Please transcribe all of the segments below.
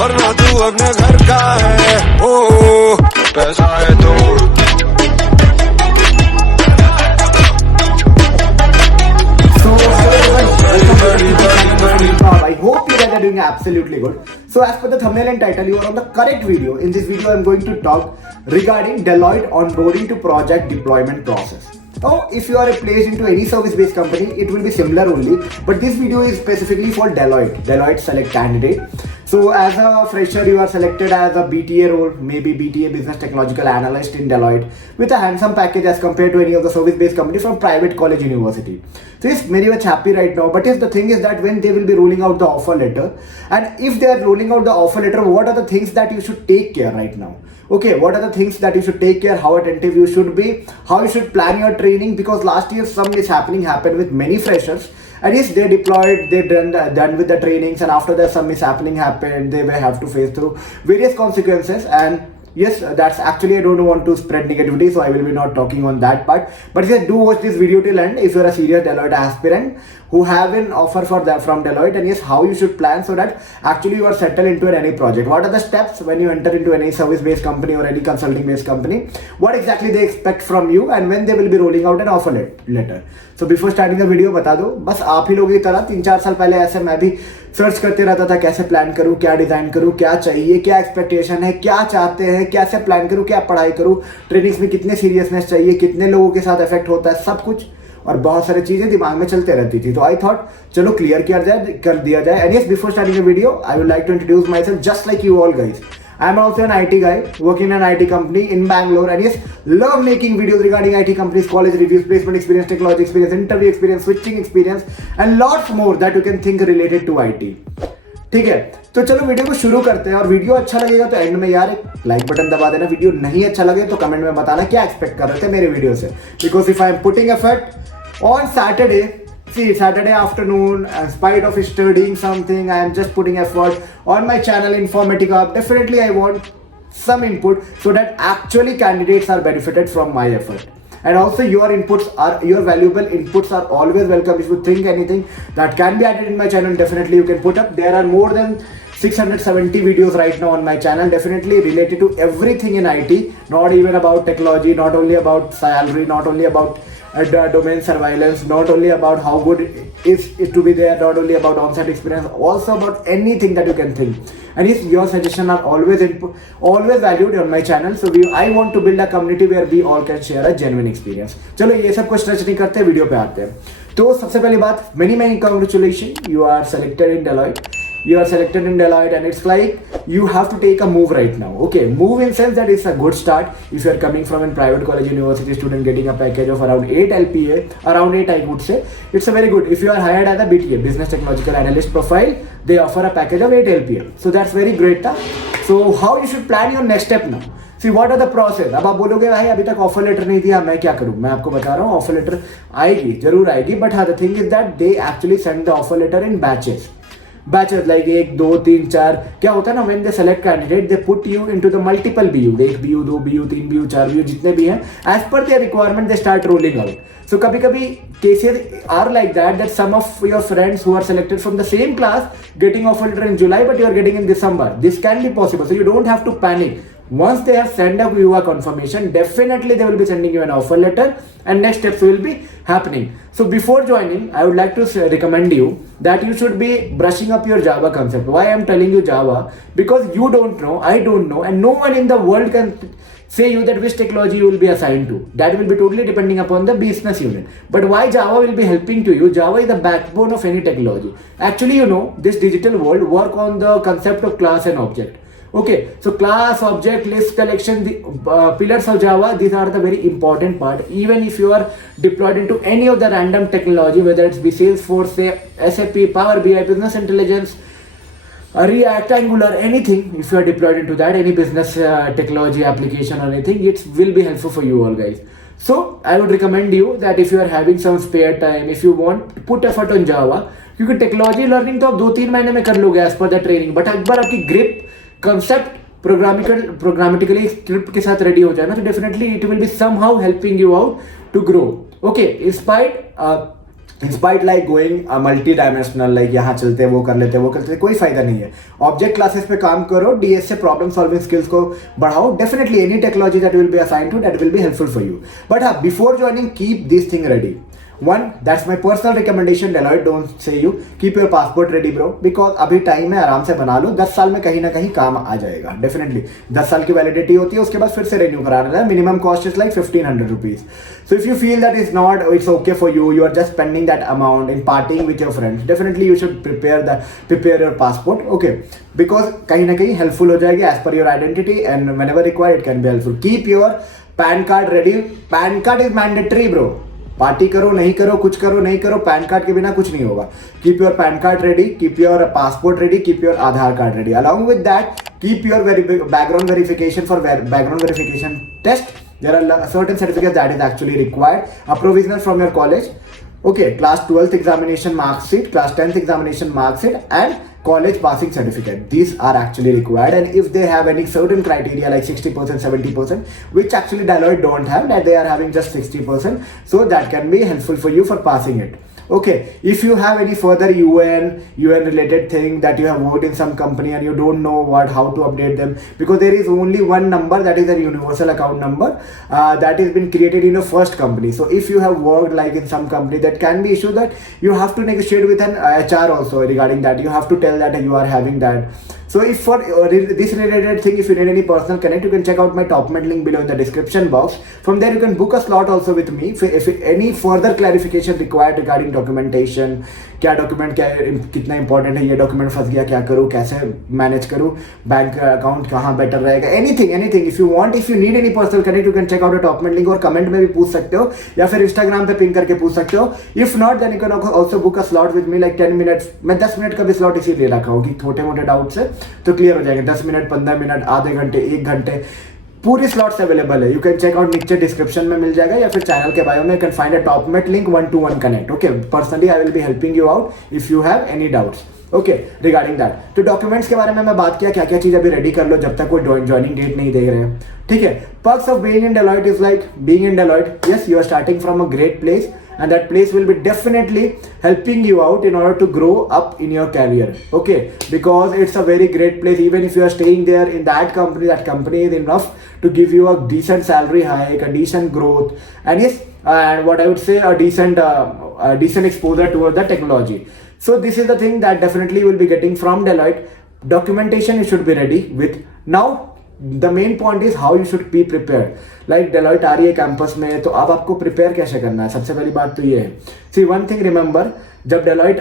वरना तू अपने घर का है। ओ पैसा है तो I hope you guys are doing absolutely good. So as per the thumbnail and title, you are on the correct video. In this video, I am going to talk regarding Deloitte onboarding to project deployment process. Now, if you are placed into any service-based company, it will be similar only. But this video is specifically for Deloitte. Deloitte select candidate. So as a fresher, you are selected as a BTA role, maybe BTA Business Technological Analyst in Deloitte with a handsome package as compared to any of the service-based company from private college university. So it's very much happy right now. But yes, the thing is that when they will be rolling out the offer letter, and if they are rolling out the offer letter, what are the things that you should take care right now? Okay, what are the things that you should take care, how attentive you should be, how you should plan your training, because last year some mishappening happened with many freshers. And yes, they deployed, they done with the trainings, and after that some mishappening happened, they will have to face through various consequences. And yes, that's actually, I don't want to spread negativity, so I will be not talking on that part. But yes, do watch this video till end if you're a serious Deloitte aspirant who have an offer for that from Deloitte, and yes, how you should plan so that actually you are settled into any project. What are the steps when you enter into any service-based company or any consulting-based company? What exactly they expect from you, and when they will be rolling out an offer letter. So before starting the video, बता दो, बस आप ही लोगों की तरह 3-4 साल पहले ऐसे मैं भी सर्च करते रहता था, कैसे प्लान करूं, क्या डिजाइन करूं, क्या चाहिए, क्या एक्सपेक्टेशन है, क्या चाहते हैं, कैसे प्लान करूं, क्या पढ़ाई करूं, ट्रेनिंग्स में कितने सीरियसनेस चाहिए, कितने लोगों के साथ इफेक्ट होता है, सब कुछ और बहुत सारी चीजें दिमाग में चलते रहती थी. तो आई थॉट चलो क्लियर कर दिया जाए. And yes, before starting the video, I would like to introduce myself just like you all guys. I am also an IT guy working in an IT company in Bangalore, and yes, love making videos regarding IT companies, college reviews, placement experience, technology experience, interview experience, switching experience, and lots more that you can think related to IT. ठीक है, तो चलो video को शुरू करते हैं. और video अच्छा लगेगा तो एंड में यार एक लाइक बटन दबा देना. वीडियो नहीं अच्छा लगे तो कमेंट में बताना क्या एक्सपेक्ट कर रहे थे मेरे वीडियो से. Because if I am putting effort on Saturday, see, Saturday afternoon, in spite of studying something, I am just putting effort on my channel Informatica. Definitely I want some input so that actually candidates are benefited from my effort. And also your valuable inputs are always welcome. If you think anything that can be added in my channel, definitely you can put up. There are more than 670 videos right now on my channel, definitely related to everything in IT, not even about technology, not only about salary, not only about domain surveillance, not only about how good is it to be there, not only about on-site experience, also about anything that you can think. And yes, your suggestions are always valued on my channel. So I want to build a community where we all can share a genuine experience. चलो ये सब कुछ stretch नहीं करते, video पे आते हैं. तो सबसे पहली बात, many congratulations, you are selected in Deloitte. You are selected in Deloitte, and it's like you have to take a move right now. Okay, move in sense that it's a good start. If you are coming from a private college university student getting a package of around 8 LPA, around 8 I would say, it's a very good. If you are hired as a BTA, Business Technological Analyst profile, they offer a package of 8 LPA. So that's very great. So how you should plan your next step now? See, what are the process? अब आप बोलोगे भाई अभी तक offer letter नहीं दिया, मैं क्या करूँ? मैं आपको बता रहा हूँ, ऑफर लेटर आएगी, जरूर आएगी. बट हाँ, the thing is that they actually send the offer letter in batches like 1, 2, 3, 4. क्या होता है ना, when they select candidate, they put you into the multiple BU, 1 BU, 2 BU, 3 BU, 4 BU, जितने भी हैं, as per their requirement they start rolling out. So कभी कभी cases are like that some of your friends who are selected from the same class getting offer letter in July, but you are getting in December. This can be possible, so you don't have to panic. Once they have sent up you a confirmation, definitely they will be sending you an offer letter, and next steps will be happening. So before joining, I would like to recommend you that you should be brushing up your Java concept. Why I am telling you Java? Because you don't know, I don't know, and no one in the world can say you that which technology you will be assigned to. That will be totally depending upon the business unit. But why Java will be helping to you? Java is the backbone of any technology. Actually, you know, this digital world work on the concept of class and object. Okay, so class, object, list, collection, the pillars of Java, these are the very important part. Even if you are deployed into any of the random technology, whether it's be Salesforce, say SAP, Power BI, Business Intelligence, React, Angular, anything, if you are deployed into that, any business technology application or anything, it will be helpful for you all guys. So I would recommend you that if you are having some spare time, if you want to put effort on Java, क्योंकि technology learning तो आप 2-3 महीने में कर लोगे as per the training, but एक बार आपकी grip concept programmatically script के साथ रेडी हो जाए ना, तो definitely it will be somehow helping you out to grow. Okay, inspired in spite like going multi dimensional, like यहाँ चलते हैं वो कर लेते हैं वो करते हैं, कोई फायदा नहीं है। ऑब्जेक्ट क्लासेस पे काम करो, डीएस से प्रॉब्लम सॉल्विंग स्किल्स को बढ़ाओ। Definitely any technology that will be assign to that will be helpful for you, but हाँ before joining keep this thing ready. One, that's my personal recommendation, Deloitte, don't say you, keep your passport ready bro, because अभी time है, आराम से बना लो, 10 साल में कहीं ना कहीं काम आ जाएगा डेफिनेटली। 10 साल की वैलिडिटी होती है, उसके बाद फिर से रिन्यू कराना है। Minimum cost is like 1500 rupees. So if you feel that it's okay for you, you are just spending that amount in partying with your friends, definitely you should prepare your passport, okay, because कहीं ना कहीं helpful हो जाएगी as per your identity, and whenever required it can be helpful. Keep your PAN card ready. PAN card is mandatory bro. Party करो नहीं करो, कुछ करो नहीं करो, पैन कार्ड के बिना कुछ नहीं होगा। Keep your pan card ready, keep your passport ready, keep your Aadhaar card ready. Along with that keep your background verification for background verification test. There are certain certificates that is actually required. A provisional from your college, okay, class 12th examination mark sheet, class 10th examination mark sheet, and college passing certificate. These are actually required, and if they have any certain criteria like 60%, 70%, which actually Deloitte don't have, that they are having just 60%, so that can be helpful for you for passing it. Okay, if you have any further UN related thing that you have worked in some company and you don't know how to update them, because there is only one number, that is a universal account number that has been created in your first company. So if you have worked like in some company, that can be issue that you have to negotiate with an HR also regarding that. You have to tell that you are having that. So if for this related thing, if you need any personal connect, you can check out my Topmed link below in the description box. From there you can book a slot also with me. If any further clarification required regarding documentation, क्या document क्या कितना important है, ये document फंस गया क्या करूँ, कैसे मैनेज करूँ, बैंक अकाउंट कहाँ बेटर रहेगा, anything if you need any personal connect, you can check out Topmate link, और कमेंट में भी पूछ सकते हो या फिर इंस्टाग्राम पे पिंग करके पूछ सकते हो। If not then you can also book a slot with me like 10 minutes. मैं 10 मिनट का भी स्लॉट इसीलिए रखा हूँ कि छोटे मोटे डाउट्स है तो क्लियर हो जाएंगे। 10 मिनट, 15 मिनट, आधे घंटे, 1 घंटे, पूरी स्लॉट्स अवेलेबल है। यू कैन चेक आउट, नीचे डिस्क्रिप्शन में मिल जाएगा या फिर चैनल के बायो में you can find a Topmate link 1-to-1 connect. Okay, personally I will be helping you out if you have any doubts. Okay, regarding that, तो documents के बारे में मैं बात किया, क्या क्या चीज अभी रेडी कर लो जब तक कोई ज्वाइनिंग डेट नहीं दे रहे हैं, ठीक है। Perks of being in Deloitte is like being in Deloitte, yes you are starting from a great place, and that place will be definitely helping you out in order to grow up in your career, okay, because it's a very great place. Even if you are staying there in that company is enough to give you a decent salary hike, a decent growth, and yes, and what I would say, a decent exposure towards the technology. So this is the thing that definitely you will be getting from Deloitte. Documentation you should be ready with. Now the main point is how you should be prepared. Like Deloitte आ रही है campus में, तो अब आपको prepare कैसे करना है, सबसे पहली बात तो ये है। सी वन थिंग रिमेंबर, जब Deloitte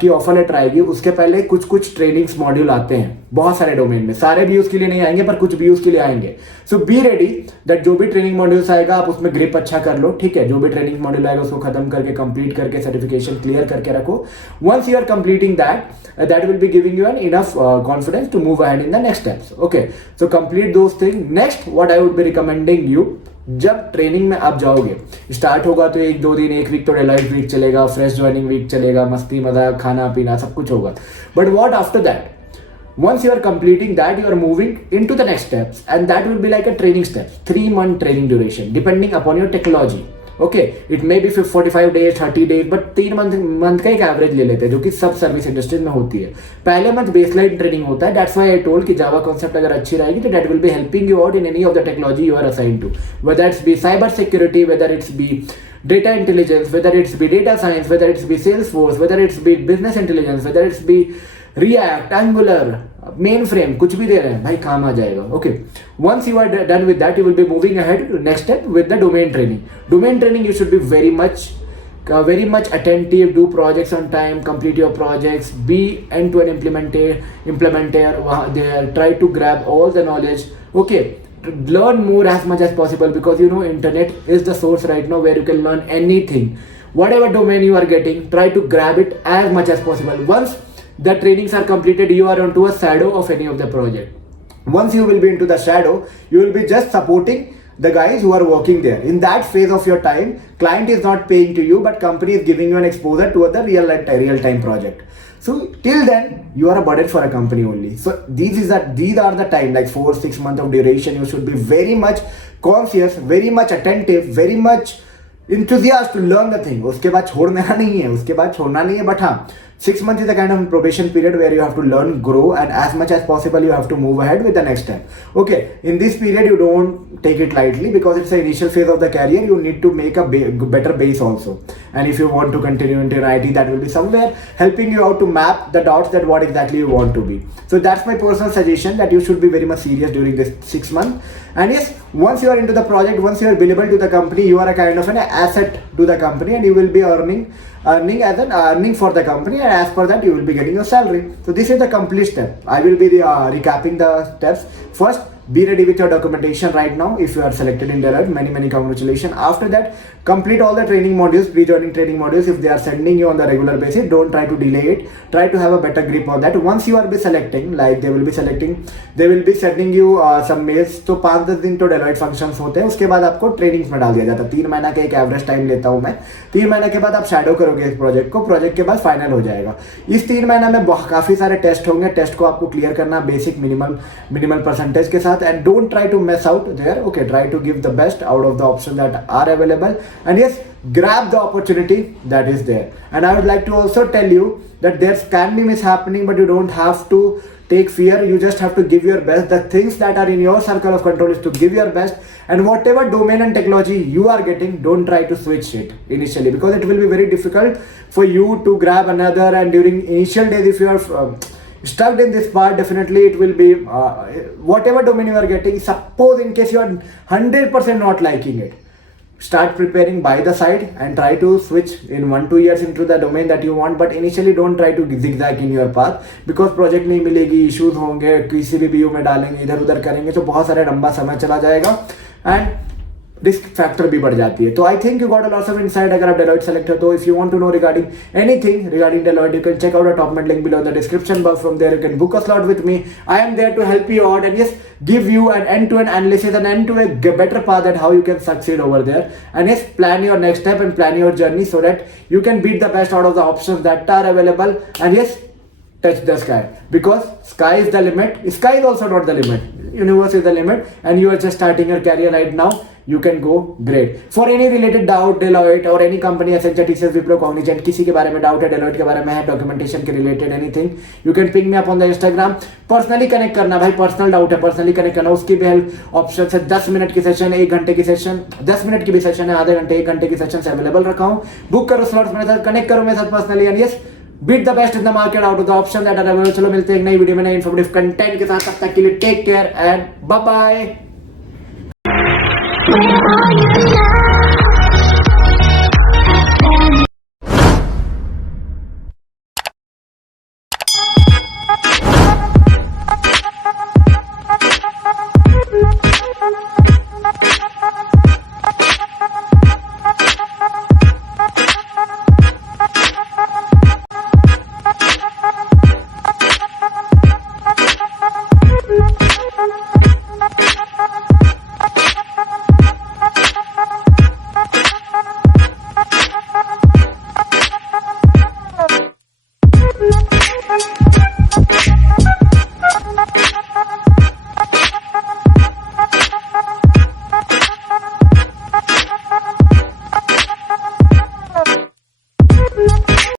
की ऑफर लेटर आएगी उसके पहले कुछ ट्रेनिंग्स मॉड्यूल आते हैं बहुत सारे डोमेन में। सारे भी यूज के लिए नहीं आएंगे पर कुछ भी यूज के लिए आएंगे। सो बी रेडी दैट जो भी ट्रेनिंग मॉड्यूल्स आएगा आप उसमें ग्रिप अच्छा कर लो, ठीक है। जो भी ट्रेनिंग मॉड्यूल आएगा उसको खत्म करके कंप्लीट करके सर्टिफिकेशन क्लियर करके रखो। Once you are completing that will be giving you an enough confidence to move ahead in the next steps. Okay, so complete those thing. Next what I would be recommending you, जब training में आप जाओगे, start होगा तो 1-2 दिन, 1 week तो Deloitte week चलेगा, fresh joining week चलेगा, मस्ती मजाक, खाना पीना सब कुछ होगा। But what after that, once you are completing that, you are moving into the next steps, and that will be like a training steps, 3-month training duration depending upon your technology. Okay, it may be 45 days, 30 days, but 3 month का एक average ले लेते हैं जो कि सब service industries में होती है। पहले मंथ बेसलाइन ट्रेनिंग होता है, दैट्स व्हाई आई टोल्ड कि जावा कॉन्सेप्ट अगर अच्छी रहेगी तो that will be helping you out in any of the technology you are assigned to, whether it's be cyber security, whether it's be data intelligence, whether it's be data science, whether it's be Salesforce, whether it's be business intelligence, whether it's be React, Angular, mainframe, कुछ भी दे रहे हैं भाई, काम आ जाएगा। Okay, once you are done with that, you will be moving ahead to next step with the domain training. Domain training, you should be very much attentive, do projects on time, complete your projects, be end-to-end implementer there, try to grab all the knowledge. Okay, learn more as much as possible, because you know internet is the source right now where you can learn anything. Whatever domain you are getting, try to grab it as much as possible. Once the trainings are completed, you are onto a shadow of any of the project. Once you will be into the shadow, you will be just supporting the guys who are working there. In that phase of your time, client is not paying to you, but company is giving you an exposure to the real time project. So till then you are a burden for a company only. So these are the time, like 4-6 months of duration. You should be very much conscious, very much attentive, very much enthusiast to learn the thing. उसके बाद छोड़ना नहीं है, उसके बाद छोड़ना नहीं है, but हाँ 6 months is a kind of probation period where you have to learn, grow, and as much as possible you have to move ahead with the next step. Okay, in this period you don't take it lightly because it's the initial phase of the career. You need to make a better base also, and if you want to continue into IT, that will be somewhere helping you out to map the dots that what exactly you want to be. So that's my personal suggestion, that you should be very much serious during this 6 months. And yes, once you are into the project, once you are billable to the company, you are a kind of an asset to the company, and you will be earning as an earning for the company, and as per that you will be getting your salary. So this is the complete step. I will be recapping the steps. First, be ready with your documentation right now. If you are selected in Deloitte, many congratulations. After that, complete all the training modules, pre-joining training modules. If they are sending you on the regular basis, don't try to delay it. Try to have a better grip on that. Once you are be selecting, like they will be sending you some mails. तो 5-10 दिन तो Deloitte functions होते हैं. उसके बाद आपको trainings में डाल दिया जाता है. 3 महीना का एक एवरेज टाइम लेता हूँ मैं. 3 महीने के बाद आप शैडो करोगे इस प्रोजेक्ट को. प्रोजेक्ट के बाद फाइनल हो जाएगा. इस 3 महीना में काफी सारे टेस्ट होंगे. टेस्ट को आपको क्लियर करना बेसिक मिनिमल परसेंटेज के साथ. And don't try to mess out there. Okay, try to give the best out of the options that are available, and yes, grab the opportunity that is there. And I would like to also tell you that there can be mishappening, but you don't have to take fear. You just have to give your best. The things that are in your circle of control is to give your best, and whatever domain and technology you are getting, don't try to switch it initially, because it will be very difficult for you to grab another. And during initial days, if you are stuck in this part, definitely it will be whatever domain you are getting. Suppose in case you are 100% not liking it, start preparing by the side and try to switch in 1-2 years into the domain that you want. But initially don't try to zigzag in your path, because project नहीं मिलेगी, issues होंगे, किसी भी BU में डालेंगे, इधर उधर करेंगे, तो बहुत सारे लंबा समय चला जाएगा and रिस्क फैक्टर भी बढ़ जाती है. तो I think you got a lots of insight अगर आप डेलॉइट सेलेक्ट हो तो. If you want to know regarding anything regarding Deloitte, you can check out a top link below in the description box. From there you can book a slot with me. I am there to help you out and yes, give you an end-to-end analysis and end-to-end better path that how you can succeed over there. And yes, plan your next step and plan your journey so that you can beat the best out of the options that are available. And yes, touch the sky, because sky is the limit. Sky is also not the limit. Universe is the limit, and you are just starting your career right now. You can go great. For any related doubt, Deloitte or any company, Accenture, TCS, Wipro, Cognizant, किसी के बारे में doubt है, Deloitte के बारे में है, documentation के related anything, you can ping me up on the Instagram. Personally connect करना भाई, पर्सनल डाउट है, पर्सनली कनेक्ट करना. उसकी भी हेल्प ऑप्शन है. 10 मिनट की सेशन, 1 घंटे की सेशन, 10 मिनट की भी सेशन है, आधे घंटे 1 घंटे की सेशन अवेलेबल रखा हूँ. बुक करो स्लॉट्स मेरे साथ, कनेक्ट करो मेरे साथ personally. And yes, beat the best in the market out of the option that are available. चलो मिलते हैं एक नई वीडियो में नए इन्फॉर्मेटिव कंटेंट के साथ. तब तक के लिए take care and bye bye. Where are you now?